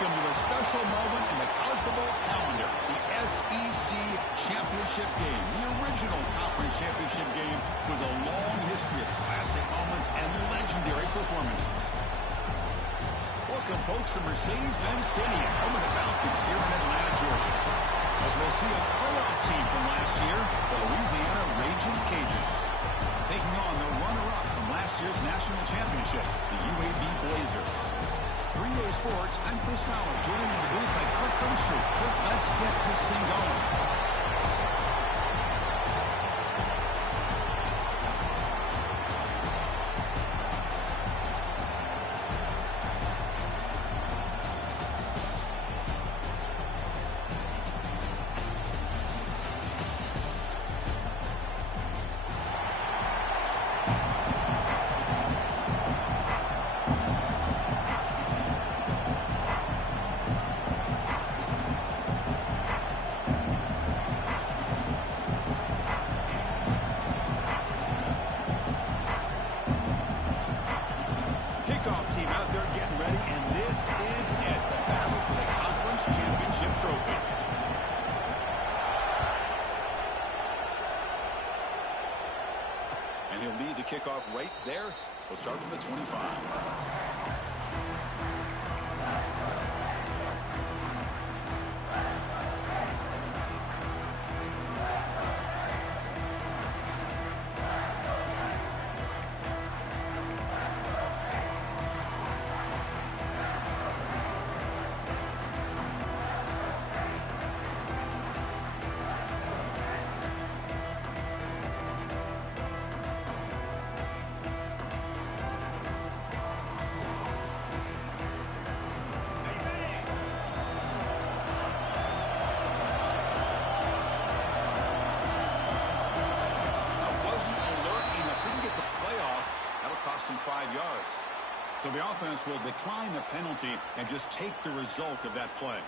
Welcome to a special moment in the college football calendar, the SEC Championship Game, the original conference championship game with a long history of classic moments and legendary performances. Welcome, folks, to Mercedes-Benz Stadium, home of the Falcons here in Atlanta, Georgia. As we'll see a playoff team from last year, the Louisiana Raging Cajuns, taking on the runner-up from last year's national championship, the UAB Blazers. For EA Sports, I'm Chris Fowler, joined in the booth by Kirk Herbstreit. Kirk, let's get this thing going. And he'll lead the kickoff right there. He'll start from the 25. Him 5 yards. So the offense will decline the penalty and just take the result of that play.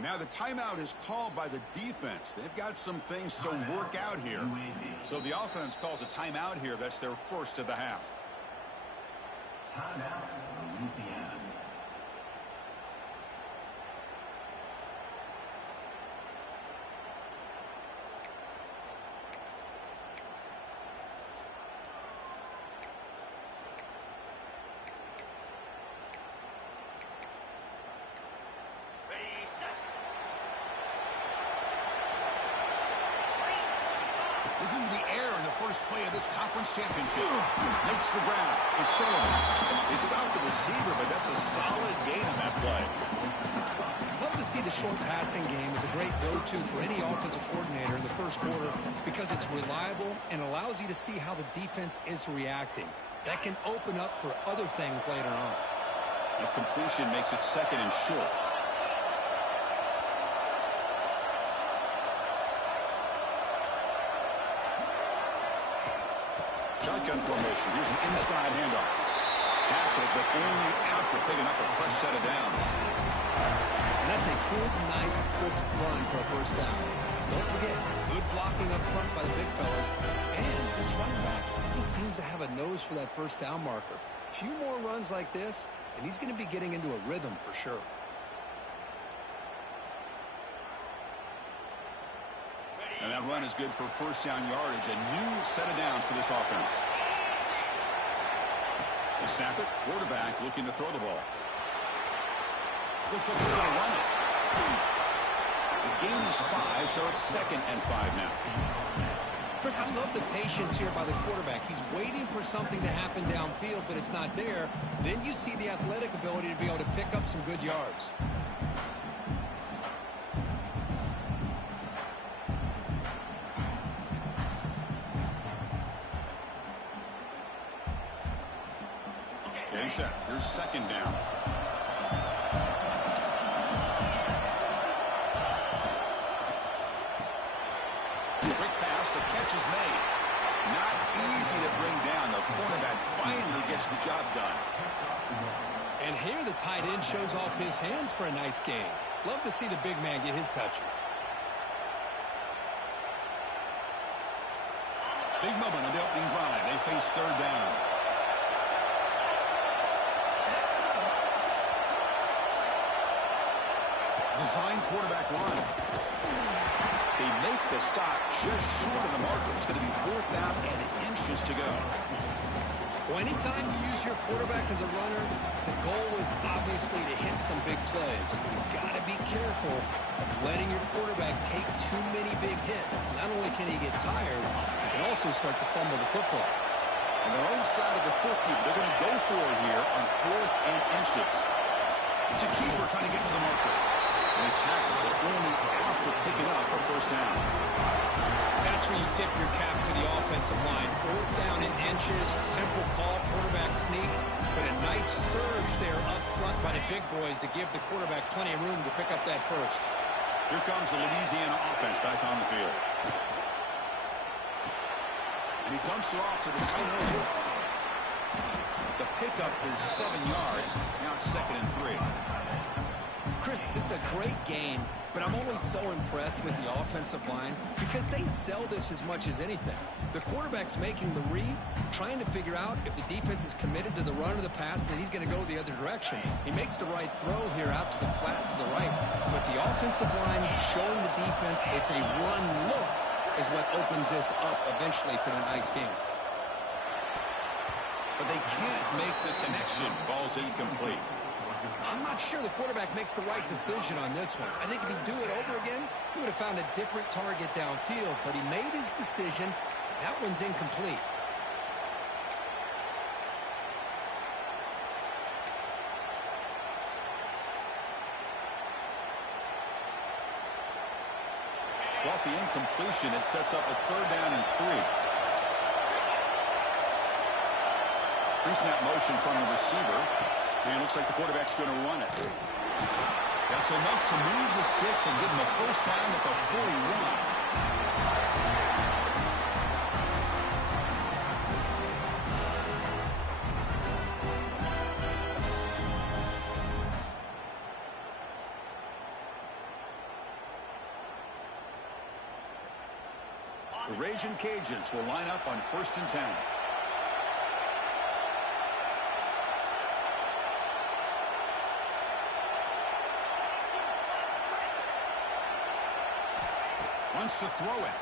Now the timeout is called by the defense. They've got some things to work out here. So the offense calls a timeout here. That's their first of the half. Timeout, Louisiana. Looking to the air in the first play of this conference championship. Makes the ground. It's Sullivan. They stopped the receiver, but that's a solid gain on that play. Love to see the short passing game as a great go-to for any offensive coordinator in the first quarter because it's reliable and allows you to see how the defense is reacting. That can open up for other things later on. A completion makes it second and short. Shotgun formation. Here's an inside handoff. Tackled, but only after picking up a fresh set of downs. And that's a good, nice, crisp run for a first down. Don't forget, good blocking up front by the big fellas. And this running back just seems to have a nose for that first down marker. A few more runs like this, and he's going to be getting into a rhythm for sure. And that run is good for first down yardage. A new set of downs for this offense. They snap it. Quarterback looking to throw the ball. Looks like he's going to run it. The gain is 5, so it's 2nd and 5 now. Chris, I love the patience here by the quarterback. He's waiting for something to happen downfield, but it's not there. Then you see the athletic ability to be able to pick up some good yards. Getting set. Here's 2nd down. Quick pass. The catch is made. Not easy to bring down. The point job done. And here the tight end shows off his hands for a nice game. Love to see the big man get his touches. Big moment on the opening drive. They face third down. Design quarterback run. They make the stop just short of the marker. It's going to be fourth down and inches to go. Well, anytime you use your quarterback as a runner, the goal is obviously to hit some big plays. You've got to be careful of letting your quarterback take too many big hits. Not only can he get tired, he can also start to fumble the football. On their own side of the 50, they're going to go for it here on fourth and inches. It's a keeper trying to get to the marker. And he's tackled, but only after picking up a first down. That's where you tip your cap to the offensive line. Fourth down in inches, simple call, quarterback sneak, but a nice surge there up front by the big boys to give the quarterback plenty of room to pick up that first. Here comes the Louisiana offense back on the field. And he dumps it off to the tight end. The pickup is 7 yards. Now it's 2nd and 3. Chris, this is a great game, but I'm always so impressed with the offensive line because they sell this as much as anything. The quarterback's making the read, trying to figure out if the defense is committed to the run or the pass, then he's going to go the other direction. He makes the right throw here out to the flat to the right, but the offensive line showing the defense it's a run look is what opens this up eventually for the nice game. But they can't make the connection. Ball's incomplete. I'm not sure the quarterback makes the right decision on this one. I think if he'd do it over again, he would have found a different target downfield, but he made his decision. That one's incomplete. Off the incompletion, it sets up a third down and 3. Pre-snap motion from the receiver. And it looks like the quarterback's going to run it. That's enough to move the sticks and give him a first down at the 41. The Raging Cajuns will line up on 1st and 10. Wants to throw it.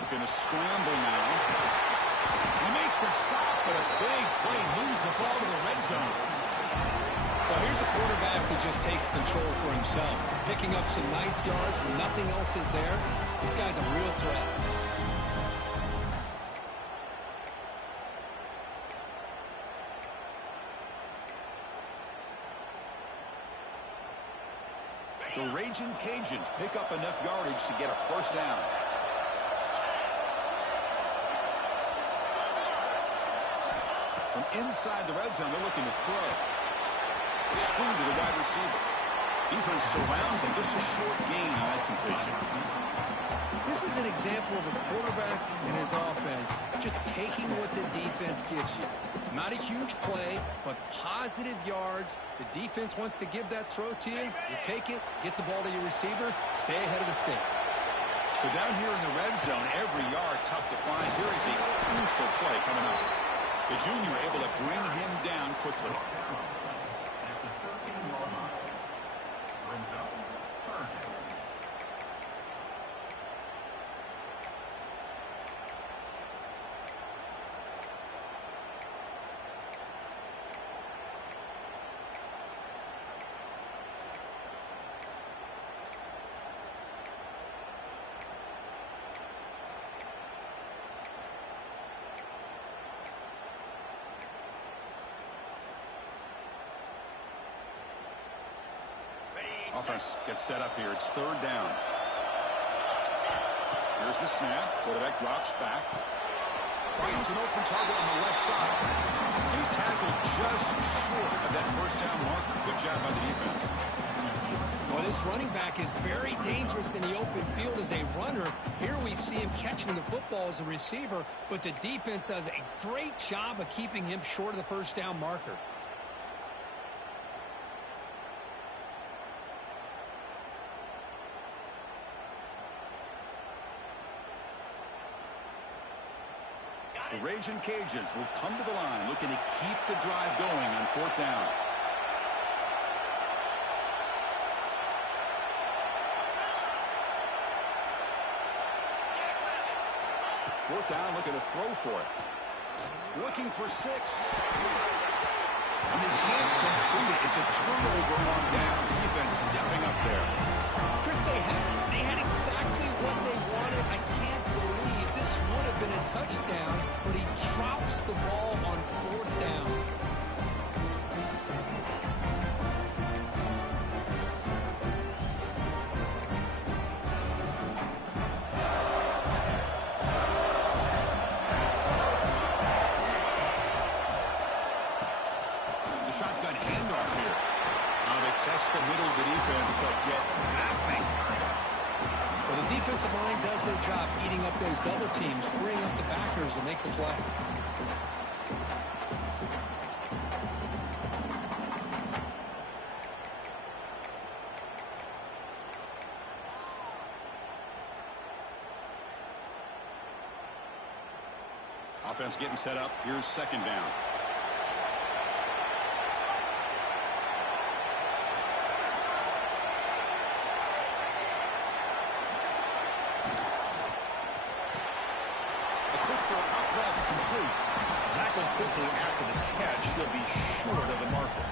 Looking to scramble now. We make the stop, but a big play moves the ball to the red zone. Well, here's a quarterback that just takes control for himself, picking up some nice yards when nothing else is there. This guy's a real threat. The Raging Cajuns pick up enough yardage to get a first down. From inside the red zone, they're looking to throw. A screen to the wide receiver. Defense surrounds him. Just a short gain on that completion. This is an example of a quarterback and his offense just taking what the defense gives you. Not a huge play, but positive yards. The defense wants to give that throw to you. You take it, get the ball to your receiver, stay ahead of the sticks. So down here in the red zone, every yard tough to find. Here is a crucial play coming up. The junior able to bring him down quickly. Offense gets set up here. It's third down. Here's the snap. Quarterback drops back. Finds an open target on the left side. And he's tackled just short of that first down marker. Good job by the defense. Well, this running back is very dangerous in the open field as a runner. Here we see him catching the football as a receiver, but the defense does a great job of keeping him short of the first down marker. The Raging Cajuns will come to the line looking to keep the drive going on fourth down. Fourth down, looking to throw for it. Looking for 6. And they can't complete it. It's a turnover on downs. Defense stepping up there. Chris, they had exactly what they wanted. I can't believe this would have been a touchdown, but he drops the ball on fourth down. Shotgun handoff here. Now they test the middle of the defense, but get nothing. Well, the defensive line does their job eating up those double teams, freeing up the backers to make the play. Offense getting set up. Here's second down. Tackled quickly after the catch. He'll be short of the marker.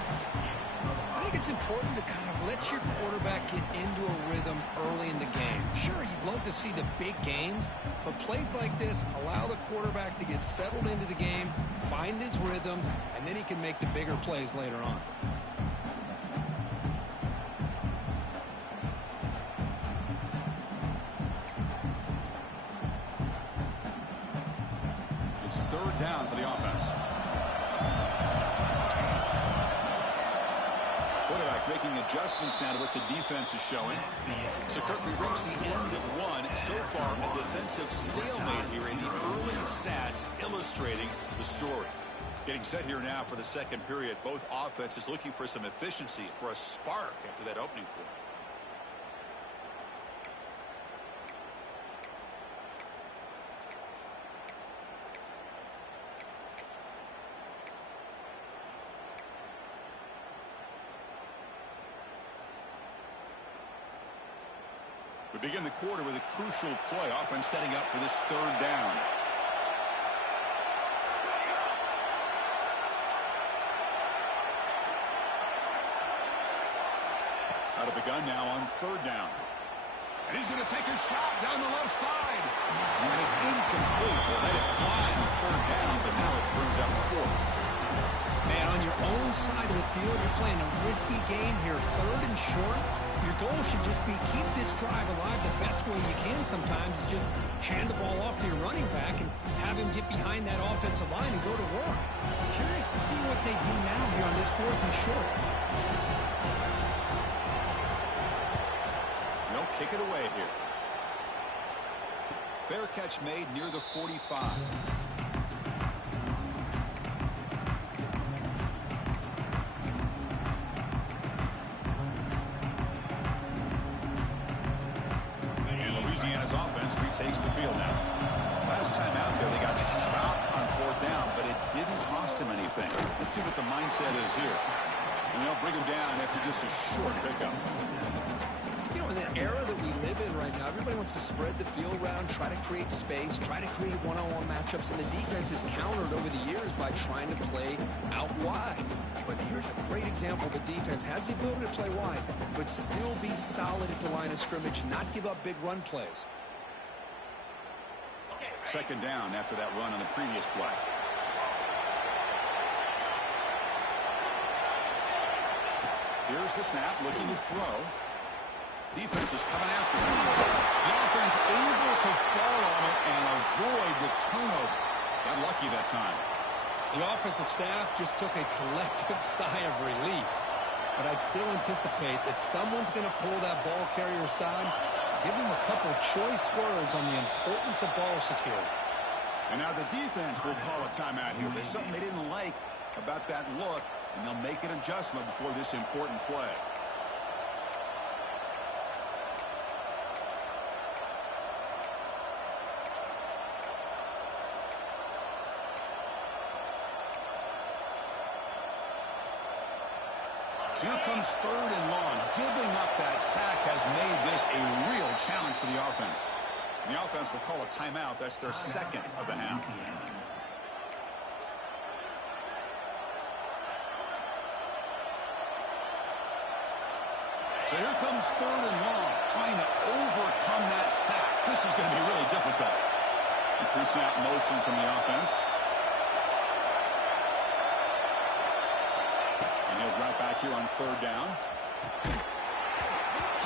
I think it's important to kind of let your quarterback get into a rhythm early in the game. Sure, you'd love to see the big gains, but plays like this allow the quarterback to get settled into the game, find his rhythm, and then he can make the bigger plays later on. Third down for the offense. Quarterback making adjustments now to what the defense is showing. So Kirk, we reached the end of one. So far, a defensive stalemate here in the early stats illustrating the story. Getting set here now for the second period. Both offenses looking for some efficiency, for a spark after that opening quarter. We begin the quarter with a crucial play. Offense setting up for this third down. Out of the gun now on third down. And he's going to take a shot down the left side. And it's incomplete. They let it fly on third down, but now it brings up fourth. Man, on your own side of the field, you're playing a risky game here. Third and short. Your goal should just be keep this drive alive the best way you can sometimes is just hand the ball off to your running back and have him get behind that offensive line and go to work. Curious to see what they do now here on this fourth and short. No, kick it away here. Fair catch made near the 45. Louisiana's offense retakes the field now. Last time out there, they got stopped on fourth down, but it didn't cost them anything. Let's see what the mindset is here. And they'll bring them down after just a short pickup. You know, in the era that we live in right now, everybody wants to spread the field around, try to create space, try to create one-on-one matchups, and the defense is countered over the years by trying to play out wide. But here's a great example. The defense has the ability to play wide, but still be solid at the line of scrimmage, not give up big run plays. Second down after that run on the previous play. Here's the snap, looking to throw. Defense is coming after him. The offense able to fall on it and avoid the turnover. Got lucky that time. The offensive staff just took a collective sigh of relief. but I'd still anticipate that someone's going to pull that ball carrier side. Give them a couple of choice words on the importance of ball security. And now the defense will call a timeout here. There's something they didn't like about that look, and they'll make an adjustment before this important play. So here comes 3rd and long. Giving up that sack has made this a real challenge for the offense. The offense will call a timeout. That's their 2nd of the half. So here comes 3rd and long, trying to overcome that sack. This is going to be really difficult. The pre-snap motion from the offense. And he'll drop back here on 3rd down.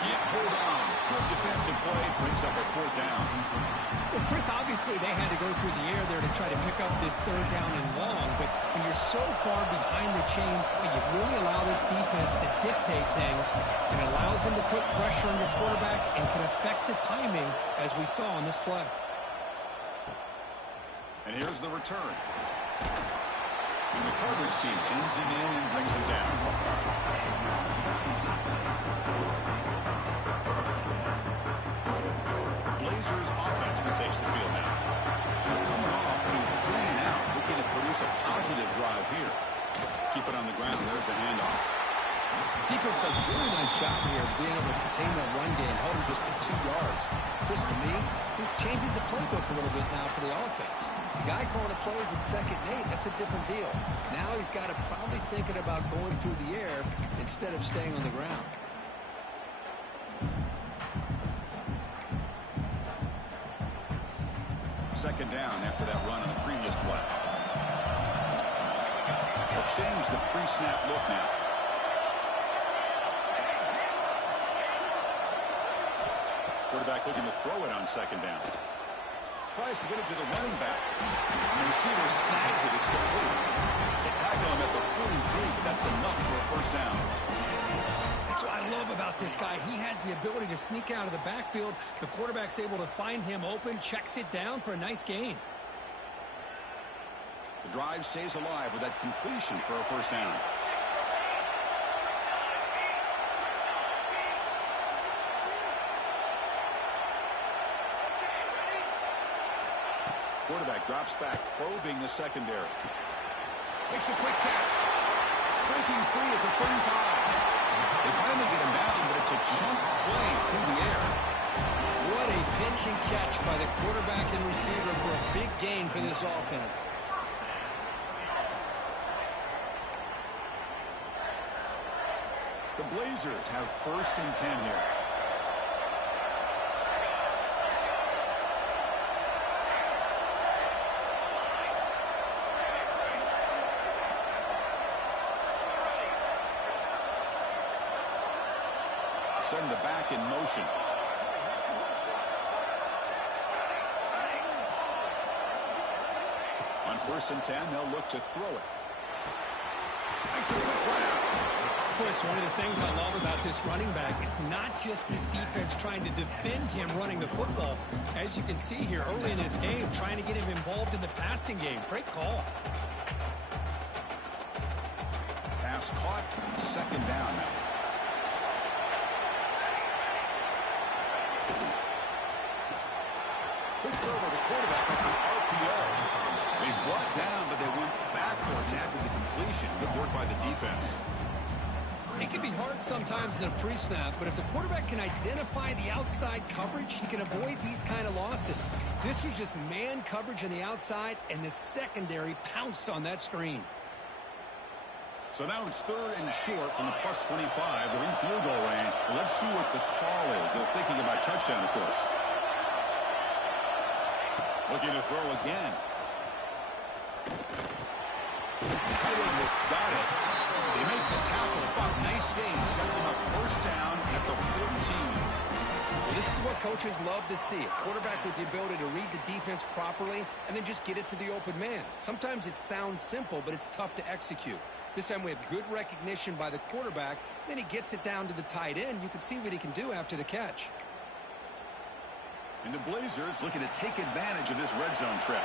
Can't hold on. Good defensive play. Brings up a 4th down. Well, Chris, obviously they had to go through the air there to try to pick up this 3rd down and long, but when you're so far behind the chains, boy, you really allow this defense to dictate things, and it allows them to put pressure on your quarterback and can affect the timing, as we saw on this play. And here's the return. And the coverage team pins him in and brings him down. Blazers offense takes the field now. Coming off a 3 and out, looking to produce a positive drive here. Keep it on the ground. There's the handoff. Defense does a really nice job here of being able to contain that run game, held him just for 2 yards. Chris, to me, this changes the playbook a little bit now for the offense. The guy calling the plays at 2nd and 8, that's a different deal. Now he's got to probably thinking about going through the air instead of staying on the ground. Second down after that run on the previous play. They'll change the pre-snap look now. Quarterback looking to throw it on 2nd down. Tries to get it to the running back. And the receiver snags it. It's complete. They tackle him at the 43, but that's enough for a 1st down. That's what I love about this guy. He has the ability to sneak out of the backfield. The quarterback's able to find him open, checks it down for a nice gain. The drive stays alive with that completion for a 1st down. Quarterback drops back, probing the secondary. Makes a quick catch. Breaking free at the 35. They finally get him down, but it's a chunk play through the air. What a pitch and catch by the quarterback and receiver for a big gain for this offense. The Blazers have 1st and 10 here. Send the back in motion. On 1st and 10, they'll look to throw it. Makes a quick run out. Of course, one of the things I love about this running back, it's not just this defense trying to defend him running the football. As you can see here early in this game, trying to get him involved in the passing game. Great call. Pass caught. 2nd down now. Quick throw by the quarterback at the RPO. He's brought down, but they went backwards after the completion. Good work by the defense. It can be hard sometimes in a pre-snap, but if the quarterback can identify the outside coverage, he can avoid these kind of losses. This was just man coverage on the outside, and the secondary pounced on that screen. So now it's 3rd and short from the +25. They're in field goal range. Well, let's see what the call is. They're thinking about touchdown, of course. Looking to throw again. The tight end has got it. They make the tackle. Buck, nice game. Sets him up 1st down at the 14. Well, this is what coaches love to see. A quarterback with the ability to read the defense properly and then just get it to the open man. Sometimes it sounds simple, but it's tough to execute. This time we have good recognition by the quarterback. Then he gets it down to the tight end. You can see what he can do after the catch. And the Blazers looking to take advantage of this red zone trip.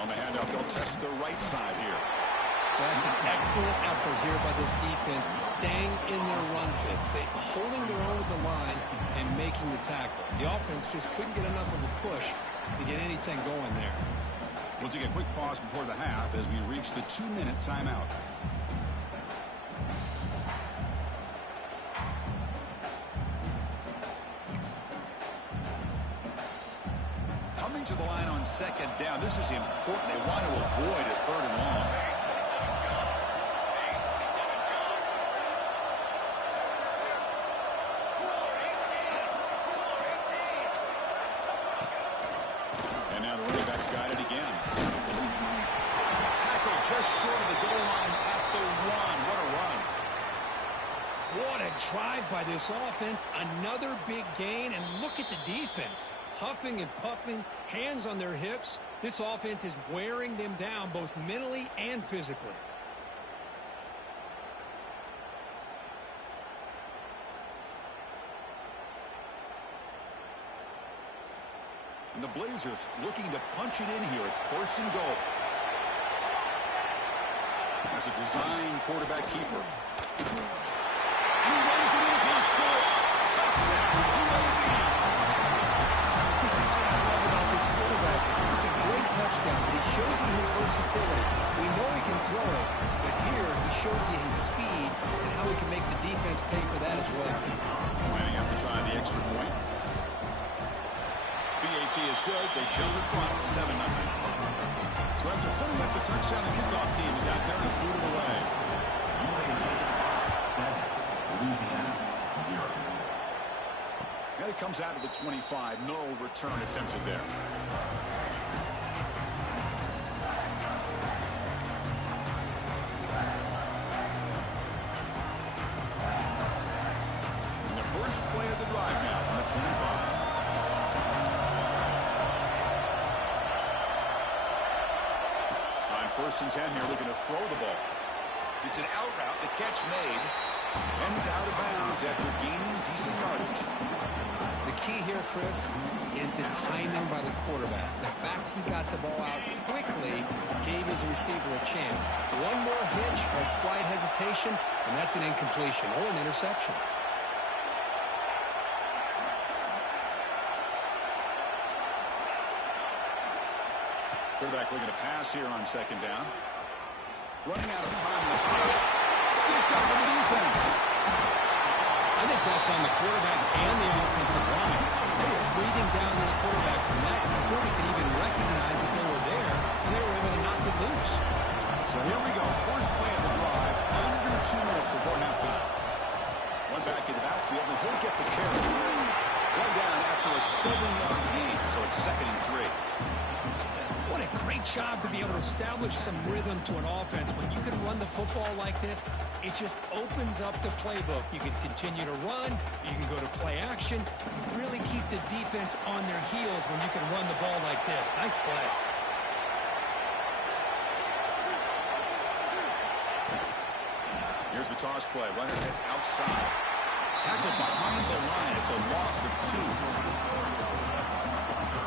On the handoff, they'll test the right side here. That's an excellent effort here by this defense, staying in their run fits. They holding their own with the line and making the tackle. The offense just couldn't get enough of a push to get anything going there. We'll take a quick pause before the half as we reach the 2-minute timeout. Coming to the line on second down. This is important. They want to avoid a 3rd and long. And now the running back's got it again. Tackle just short of the goal line at the 1. What a run. What a drive by this offense. Another big gain, and look at the defense. Huffing and puffing, hands on their hips. This offense is wearing them down both mentally and physically. And the Blazers looking to punch it in here. It's 1st and goal. That's a design quarterback keeper. He runs it in for the score. Touchdown, UAB. That's what I love about this quarterback. It's a great touchdown, but he shows you his versatility. We know he can throw it, but here he shows you his speed and how he can make the defense pay for that as well. Lining up to try the extra point. BAT is good. They jump in front, 7-0. So after putting up a touchdown, the kickoff team is out there to boot it away. Louisiana, 0. And it comes out of the 25. No return attempted there. And the first play of the drive now on the 25. On 1st and 10 here, looking to throw the ball. It's an out route. The catch made. Ends out of bounds after gaining decent yardage. The key here, Chris, is the timing by the quarterback. The fact he got the ball out quickly gave his receiver a chance. One more hitch, a slight hesitation, and that's an incompletion or an interception. Quarterback looking to pass here on 2nd down. Running out of time in the pocket. Scooped up for the defense. I think that's on the quarterback and the offensive line. They were breathing down this quarterback's neck before he could even recognize that they were there, and they were able to knock it loose. So here we go. First play of the drive, under 2 minutes before halftime. One back in the backfield, and he'll get the carry. One down after a 7-yard gain, so it's 2nd and 3. What a great job to be able to establish some rhythm to an offense. When you can run the football like this, it just opens up the playbook. You can continue to run. You can go to play action. You really keep the defense on their heels when you can run the ball like this. Nice play. Here's the toss play. Runner heads outside. Tackled behind the line. It's a loss of 2.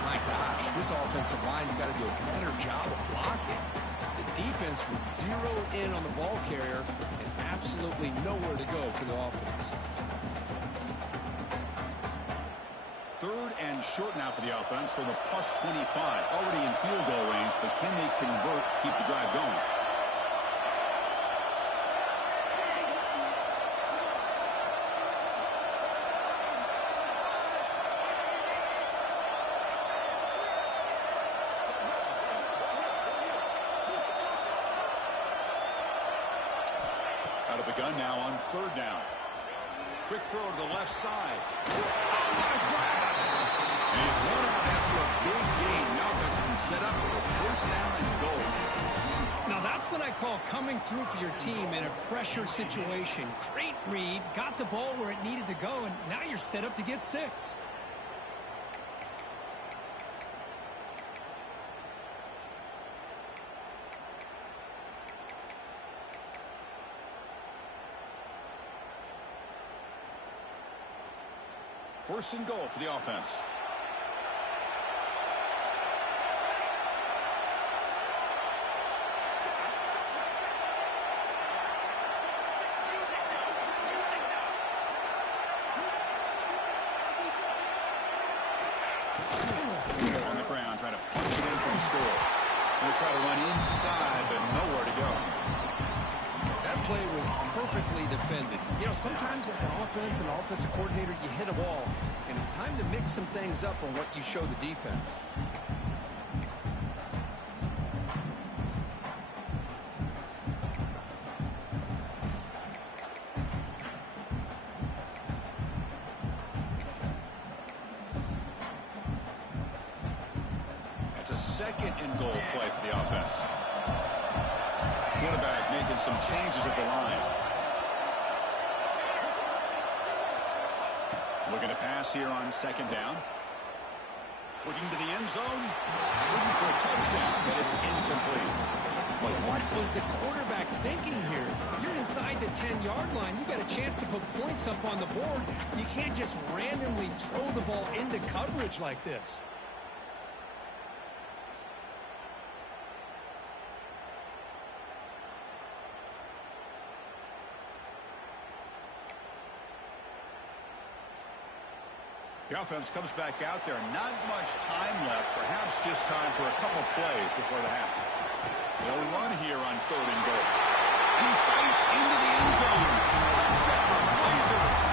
My gosh, this offensive line's got to do a better job of blocking. The defense was zeroed in on the ball carrier and absolutely nowhere to go for the offense. 3rd and short now for the offense for the +25. Already in field goal range, but can they convert, keep the drive going? Out of the gun now on 3rd down. Quick throw to the left side. Oh, what a grab! And he's run out after a big gain. Now that's been set up for a 1st down and goal. Now that's what I call coming through for your team in a pressure situation. Great read, got the ball where it needed to go, and now you're set up to get 6. First and goal for the offense. On the ground, trying to punch it in for the score. Going to try to run inside, but nowhere to go. That play was perfectly defended. You know, sometimes as an offensive coordinator, you hit a ball, and it's time to mix some things up on what you show the defense. It's a second and goal play for the offense. Quarterback making some changes at the line. Looking to pass here on second down. Looking to the end zone. Looking for a touchdown, but it's incomplete. But what was the quarterback thinking here? You're inside the 10-yard line. You got a chance to put points up on the board. You can't just randomly throw the ball into coverage like this. The offense comes back out there. Not much time left. Perhaps just time for a couple plays before the half. They'll run here on third and goal. He fights into the end zone. Touchdown, Blazers.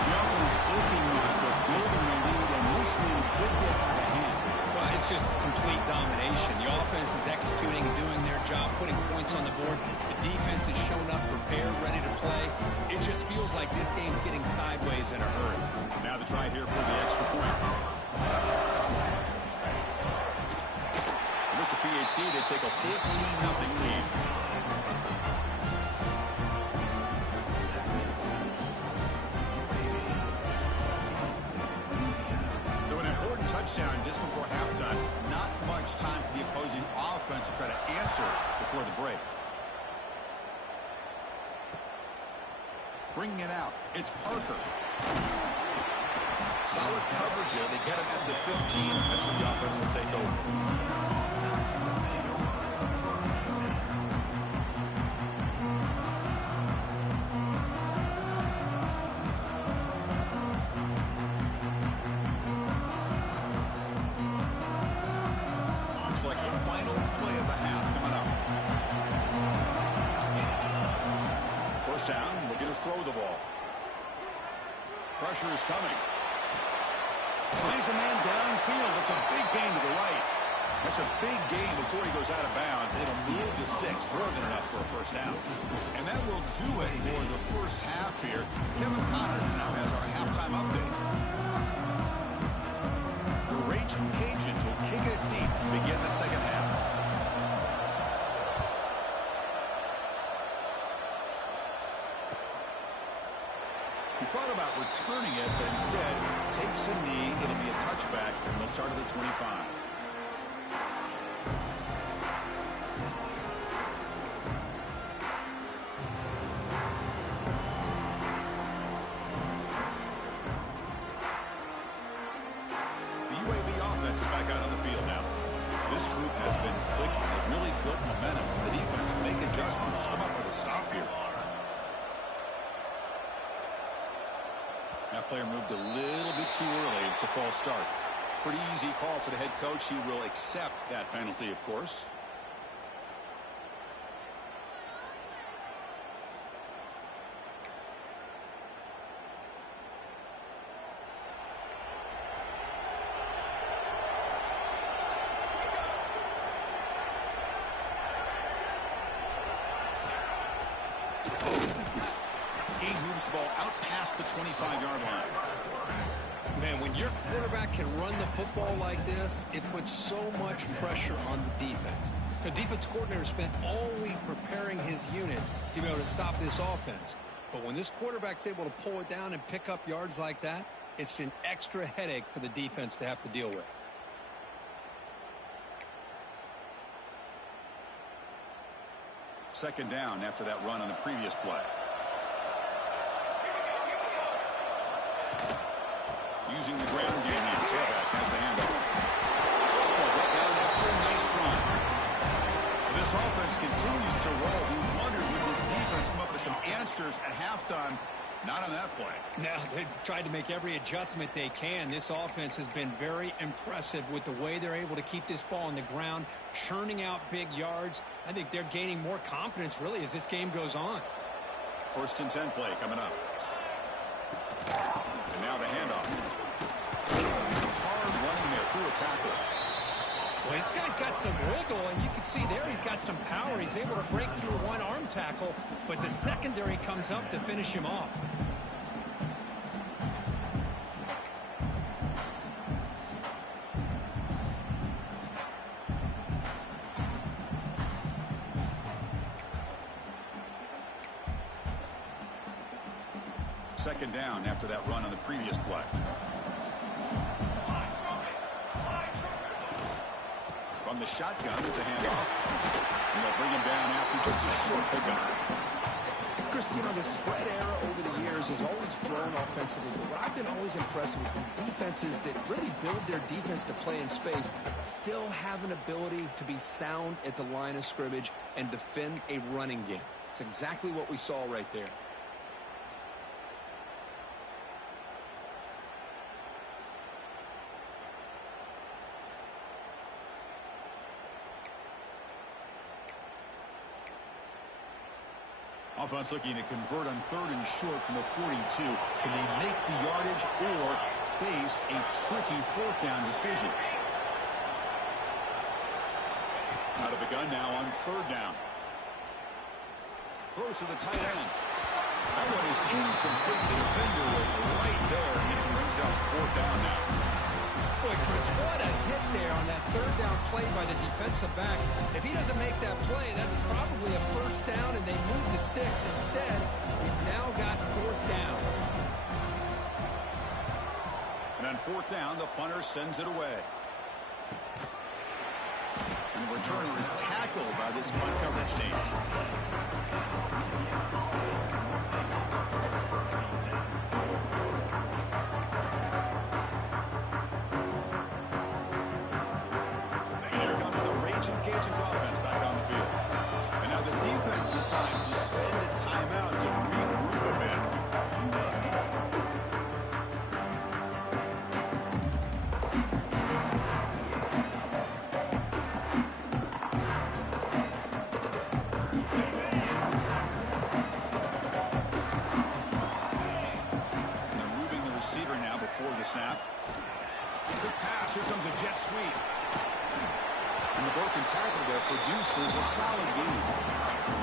The offense looking for building the lead, and this one could get out of hand. Well, it's just complete domination. The offense is executing and doing their job, putting points on the board. The defense has shown up, prepared, ready to play. It just feels like this game's getting sideways in a hurry. Now the try here for the extra point. With the PHC, they take a 14-0 lead. So an important touchdown just before halftime. Not much time for the opposing offense to try to answer before the break. Bringing it out, it's Parker. Solid coverage there. They get him at the 15. That's when the offense will take over. Looks like the final play of the half coming up. First down, looking to throw the ball. Pressure is coming. Finds a man downfield. That's a big gain to the right. That's a big gain before he goes out of bounds. It'll move the sticks more than enough for a first down. And that will do it for the first half here. Kevin Connors now has our halftime update. The Raging Cajuns will kick it deep to begin the second half. He thought about returning it, but instead takes a knee. It'll be a touchback, and they'll start at the 25. The UAB offense is back out on the field now. This group has been clicking. They've really built momentum. The defense make adjustments. Come up with a stop here. That player moved a little bit too early. It's a false start. Pretty easy call for the head coach. He will accept that penalty, of course. The ball out past the 25-yard line. Man, when your quarterback can run the football like this, it puts so much pressure on the defense. The defense coordinator spent all week preparing his unit to be able to stop this offense. But when this quarterback's able to pull it down and pick up yards like that, it's an extra headache for the defense to have to deal with. Second down after that run on the previous play. Using the ground game here. Tailback has the handoff. Softball brought down after a nice run. This offense continues to roll. We wondered, would this defense come up with some answers at halftime? Not on that play. Now, they've tried to make every adjustment they can. This offense has been very impressive with the way they're able to keep this ball on the ground, churning out big yards. I think they're gaining more confidence, really, as this game goes on. 1st and 10 play coming up. And now the handoff. Hard running there through a tackle. Well, this guy's got some wiggle, and you can see there he's got some power. He's able to break through one arm tackle, but the secondary comes up to finish him off. Second down after that run on the previous play. From the shotgun, it's a handoff. And they'll bring him down after just a short pickup. Chris, you know, the spread era over the years has always grown offensively, but what I've been always impressed with defenses that really build their defense to play in space still have an ability to be sound at the line of scrimmage and defend a running game. It's exactly what we saw right there. Offense looking to convert on 3rd and short from the 42. Can they make the yardage or face a tricky 4th down decision? Out of the gun now on 3rd down. Throws to the tight end. That one is incomplete. The defender was right there, and he brings out 4th down now. Boy, Chris, what a hit there on that 3rd down play by the defensive back. If he doesn't make that play, that's probably a 1st down, and they move the sticks. Instead, we've now got 4th down. And on 4th down, the punter sends it away. And the returner is tackled by this punt coverage team. Cajuns offense back on the field. And now the defense decides to spend a timeout to regroup a bit. And they're moving the receiver now before the snap. Good pass. Here comes a jet sweep. And the broken tackle there produces a solid gain.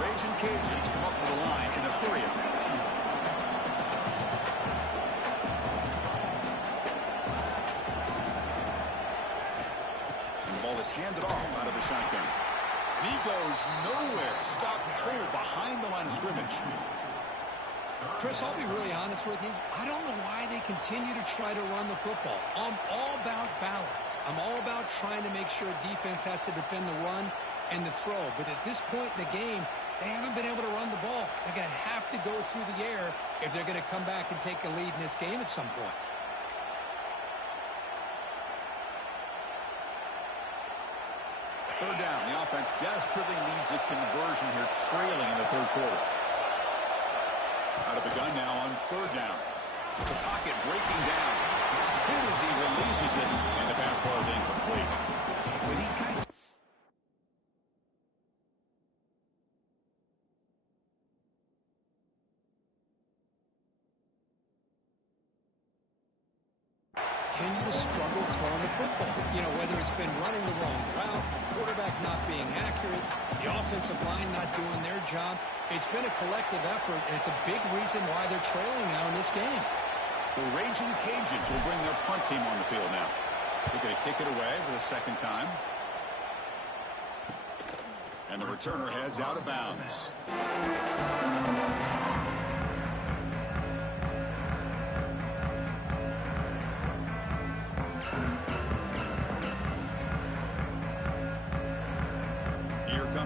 Raging Cajuns come up to the line in a hurry. And the ball is handed off out of the shotgun. He goes nowhere. Stopped cold behind the line of scrimmage. Chris, I'll be really honest with you. I don't know why they continue to try to run the football. I'm all about balance. I'm all about trying to make sure defense has to defend the run and the throw. But at this point in the game, they haven't been able to run the ball. They're going to have to go through the air if they're going to come back and take a lead in this game at some point. Third down. The offense desperately needs a conversion here, trailing in the 3rd quarter. Out of the gun now on 3rd down. The pocket breaking down. Hit as he releases it, and the pass ball is incomplete. Well, these guys... continue to struggle throwing the football. You know, whether it's been running the wrong route, quarterback not being accurate, the offensive line not doing their job. It's been a collective effort, and it's a big reason why they're trailing now in this game. The Raging Cajuns will bring their punt team on the field now. They're going to kick it away for the 2nd time. And the returner heads out of bounds.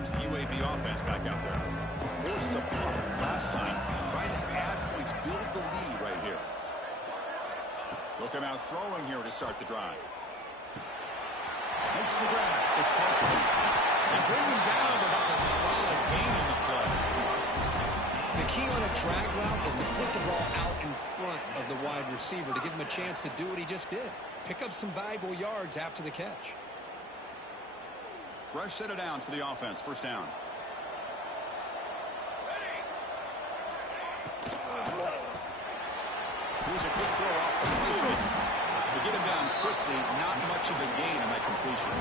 The UAB offense back out there. Forced to punt last time. Trying to add points, build the lead right here. They'll He'll come out throwing here to start the drive. Makes the grab. It's caught. They bring him down, but that's a solid gain on the play. The key on a drag route is to put the ball out in front of the wide receiver to give him a chance to do what he just did. Pick up some valuable yards after the catch. Fresh set of downs for the offense. First down. Here's a quick throw off the play. They get him down quickly. Not much of a gain on that completion.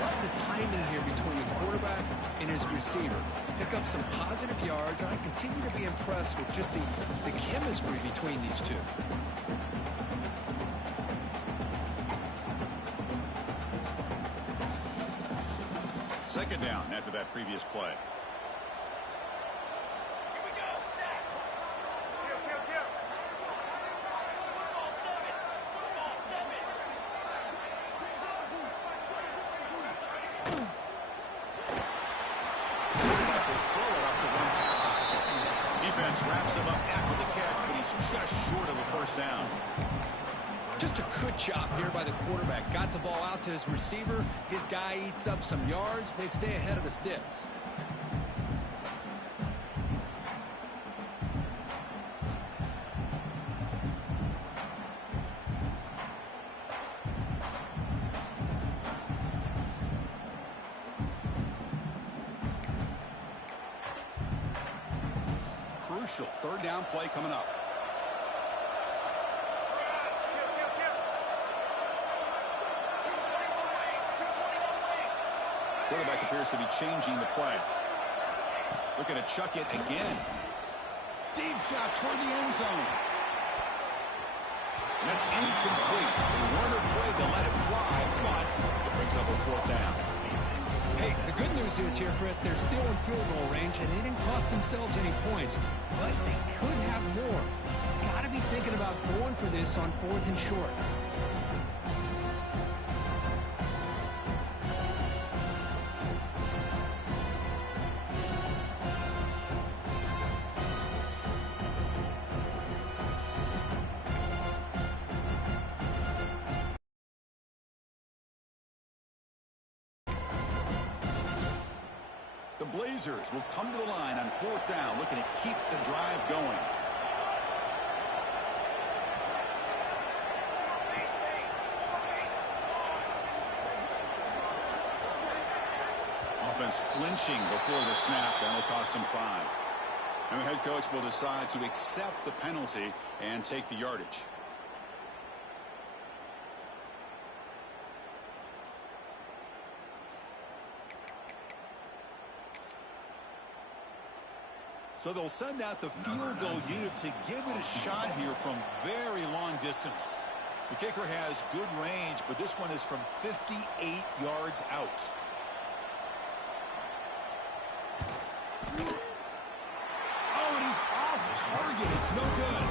Love the timing here between the quarterback and his receiver. Pick up some positive yards, and I continue to be impressed with just the chemistry between these two. Second down after that previous play. Wraps him up after the catch, but he's just short of a first down. Just a good job here by the quarterback. Got the ball out to his receiver. His guy eats up some yards. They stay ahead of the sticks. Crucial third down play coming up. Quarterback appears to be changing the play. Looking to chuck it again. Deep shot toward the end zone. And that's incomplete. They weren't afraid to let it fly, but it brings up a fourth down. Hey, the good news is here, Chris, they're still in field goal range, and they didn't cost themselves any points, but they could have more. Got to be thinking about going for this on 4th and short. The Blazers will come to the line on 4th down, looking to keep the drive going. Offense flinching before the snap. That will cost him 5. And the head coach will decide to accept the penalty and take the yardage. So they'll send out the field goal unit to give it a shot here from very long distance. The kicker has good range, but this one is from 58 yards out. Oh, and he's off target. It's no good.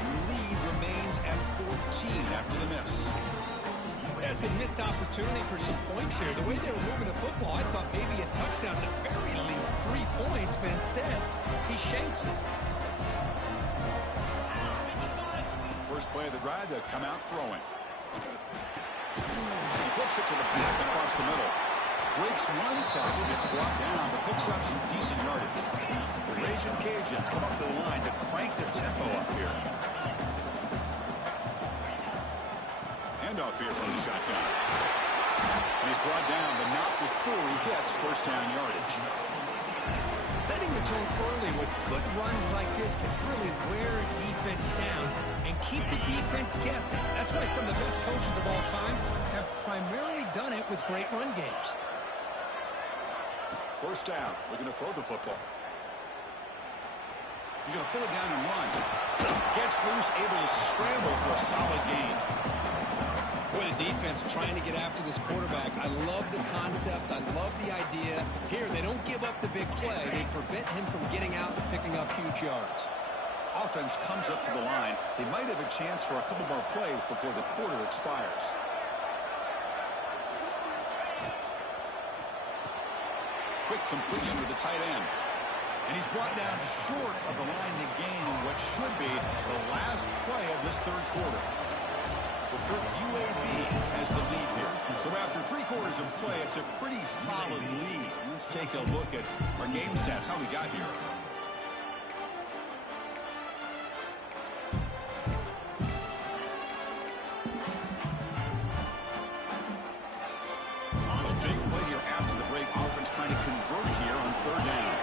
The lead remains at 14 after the miss. That's a missed opportunity for some points here. The way they were moving the football, I thought maybe a touchdown, at the very least 3 points, but instead, he shanks it. First play of the drive, they'll come out throwing. He flips it to the back across the middle. Breaks one tackle, gets brought down, but picks up some decent yardage. The Raging Cajuns come up to the line to crank the tempo up here. Handoff here from the shotgun. And he's brought down, but not before he gets first down yardage. Setting the tone early with good runs like this can really wear a defense down and keep the defense guessing. That's why some of the best coaches of all time have primarily done it with great run games. First down. Looking to throw the football. He's going to pull it down and run. Gets loose, able to scramble for a solid gain. Boy, the defense trying to get after this quarterback. I love the concept. I love the idea. Here, they don't give up the big play. They prevent him from getting out and picking up huge yards. Offense comes up to the line. They might have a chance for a couple more plays before the quarter expires. Quick completion to the tight end. And he's brought down short of the line to gain what should be the last play of this this third quarter. We'll put UAB as the lead here. So after 3 quarters of play, it's a pretty solid lead. Let's take a look at our game stats, how we got here. A big play here after the break. Offense trying to convert here on 3rd down.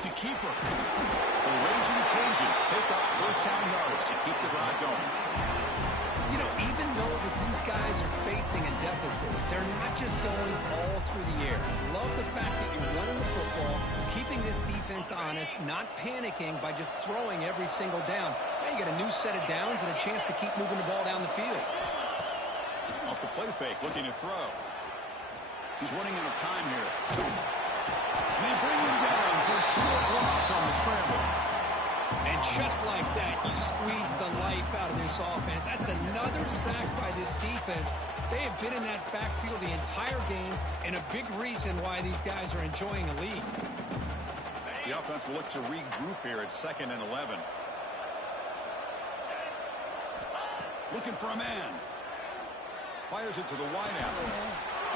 To keeper. The Raging Cajuns pick up 1st down yards to keep the drive going. You know, even though that these guys are facing a deficit, they're not just going all through the air. Love the fact that you're running the football, keeping this defense honest, not panicking by just throwing every single down. Now you got a new set of downs and a chance to keep moving the ball down the field. Off the play fake, looking to throw. He's running out of time here. And they bring him down for a short loss on the scramble. And just like that, you squeeze the life out of this offense. That's another sack by this defense. They have been in that backfield the entire game, and a big reason why these guys are enjoying a lead. The offense will look to regroup here at 2nd and 11. Looking for a man. Fires it to the wideout.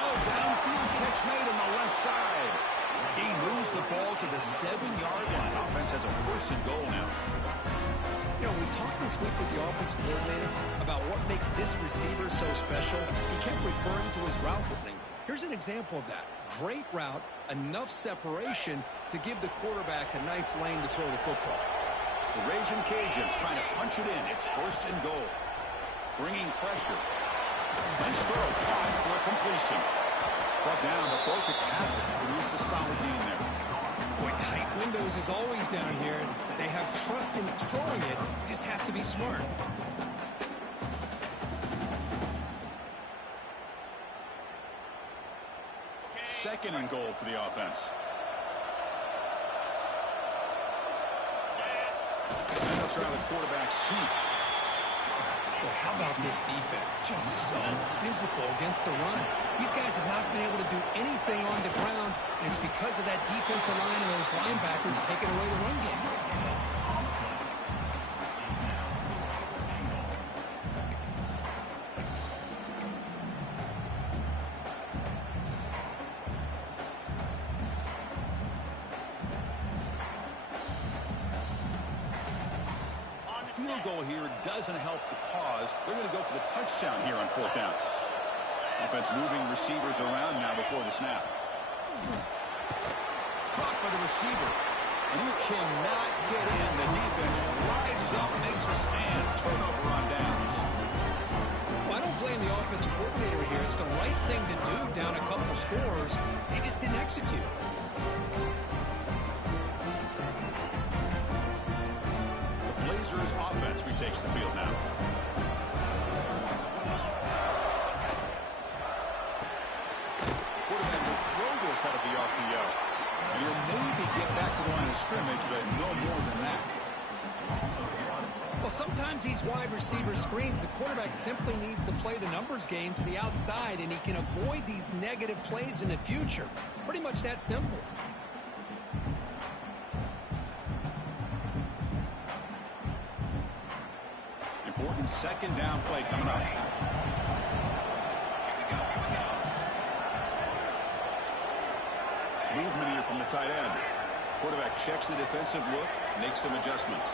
Oh, downfield catch made on the left side. He moves the ball to the 7-yard line. Offense has a 1st and goal now. You know, we talked this week with the offensive coordinator about what makes this receiver so special. He kept referring to his route running. Here's an example of that. Great route, enough separation to give the quarterback a nice lane to throw the football. The Raging Cajuns trying to punch it in. It's 1st and goal. Bringing pressure. Nice throw, caught for a completion. Brought down, but broke the tackle. Produce a solid gain there. Boy, tight windows is always down here. They have trust in throwing it. You just have to be smart. Second and goal for the offense. And they'll try the quarterback sneak. Well, how about this defense? Just so physical against the run. These guys have not been able to do anything on the ground, and it's because of that defensive line and those linebackers taking away the run game. Field goal here doesn't help the cause. They're going to go for the touchdown here on 4th down. Offense moving receivers around now before the snap. Caught by the receiver. And he cannot get in. The defense rises up, makes a stand. Turnover on downs. Well, I don't blame the offensive coordinator here. It's the right thing to do down a couple scores. They just didn't execute. Blazers offense retakes the field now. Quarterback will throw this out of the RPO. And he'll maybe get back to the line of scrimmage, but no more than that. Well, sometimes these wide receiver screens, the quarterback simply needs to play the numbers game to the outside, and he can avoid these negative plays in the future. Pretty much that simple. Important 2nd down play coming up. Movement here from the tight end. Quarterback checks the defensive look, makes some adjustments.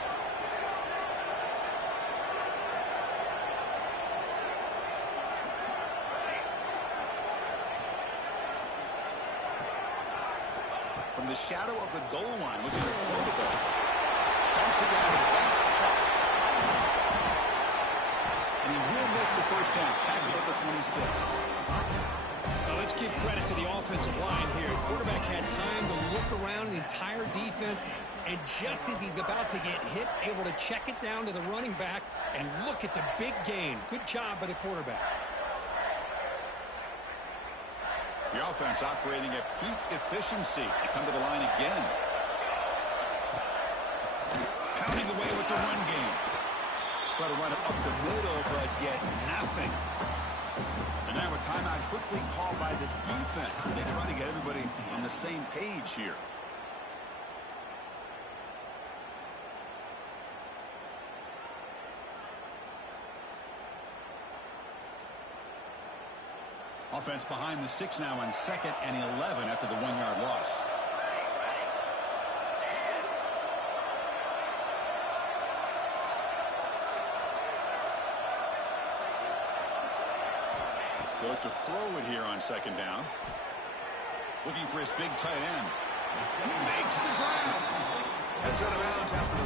From the shadow of the goal line, looking to throw the ball. Bumps it down to the back. And he will make the 1st down. Tackled at the 26. Well, let's give credit to the offensive line here. Quarterback had time to look around the entire defense, and just as he's about to get hit, able to check it down to the running back, and look at the big gain. Good job by the quarterback. The offense operating at peak efficiency. They come to the line again. Pounding away with the run game. Try to run it up the middle, but get nothing. And now a timeout quickly called by the defense as they try to get everybody on the same page here. Offense behind the 6 now on 2nd and 11 after the 1-yard loss. They'll look to throw it here on 2nd down. Looking for his big tight end. He makes the grab. Heads out of bounds after the